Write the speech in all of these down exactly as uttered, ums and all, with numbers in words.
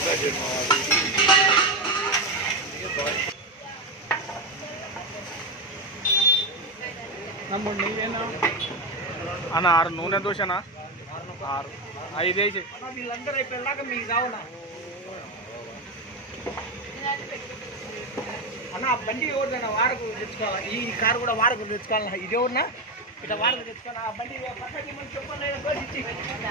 అన్న ఆరు నూనె దోశనా ఆరు ఐదు వేసి వీళ్ళందరూ అయిపోయేలాగా మీకు కావునా అన్న బండి ఎవరిదైనా వాడకు తెచ్చుకోవాలా ఈ కారు కూడా వాడకు తెచ్చుకోవాలన్నా ఇది ఎవరినా ఇట్లా వాడకు తెచ్చుకోవాలా ఆ బండి పక్కకి మనం చెప్పండి ఇచ్చి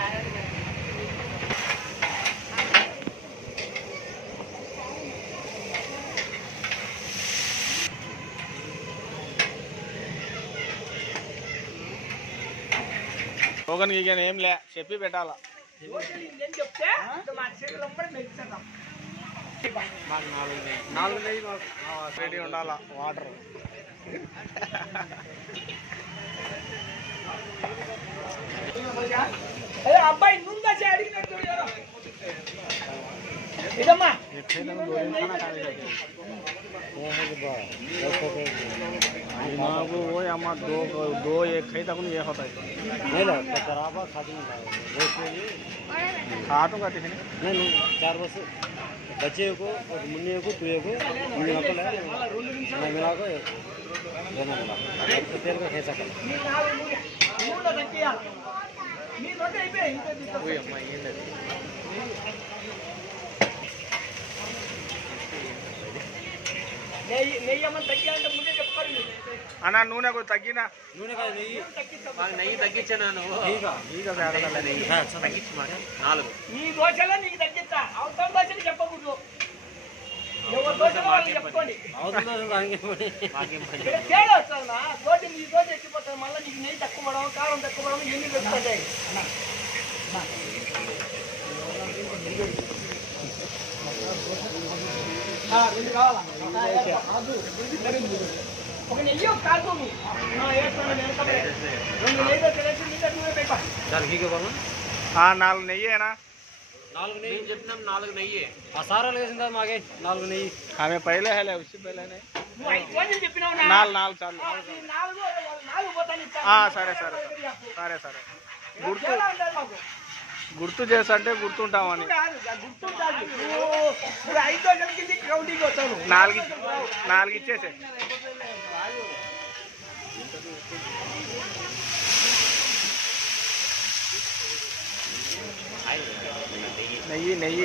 రోగన్ గీగన్ ఏం లే చెప్పి పెట్టాలా నేను చెప్తే మా చేతులు మెచ్చుతాం మాకు నాలుగు నాలుగు నెయ్యి రెడీ ఉండాలా వాటర్ అబ్బాయి ముందా అడిగినట్టు ఇదమ్మా वो अम्मा दो दो एक खाई तक ये होता है खातों का टिफिन नहीं चार बस बच्चे को और मुन्ने को तुए को मिला को मिला को दोनों मिला तेल का कैसा कर అన్నా నూనె తగ్గినా నూనె కాదు నెయ్యి నెయ్యి తగ్గించాను తగ్గించి మాట నాలుగు నీ దోశలో నీకు తగ్గిస్తా అవతల దోశలు చెప్పకూడదు ఎవరి దోశలో వాళ్ళు చెప్పుకోండి తేడా వస్తుందా దోశ నీ దోశ ఎక్కిపోతుంది మళ్ళీ నీకు నెయ్యి తక్కువ పడడం కారం తక్కువ పడడం ఎన్ని పెట్టుకుంటాయి రెండు కావాలా ఒక నెయ్యి ఒక కాదు రెండు నెయ్యి తెలిసి లీటర్ నూనె పెట్టా నాలుగు నెయ్యేనా నాలుగు నెయ్యి చెప్పినాం నాలుగు నెయ్యి ఆ సారాలు వేసిందా మాకే నాలుగు నెయ్యి ఆమె పైలే హేలే వచ్చి పైలేనే చెప్పినావు నాలుగు నాలుగు చాలు నాలుగు నాలుగు పోతాను సరే సరే సరే సరే గుర్తు గుర్తు చేస్తంటే గుర్తుంటామని నాలుగు నాలుగు ఇచ్చేసే నెయ్యి నెయ్యి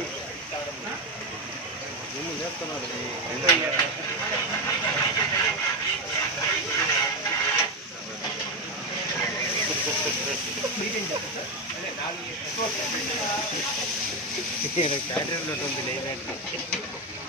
క్యాటరింగ్ ఉంటుంది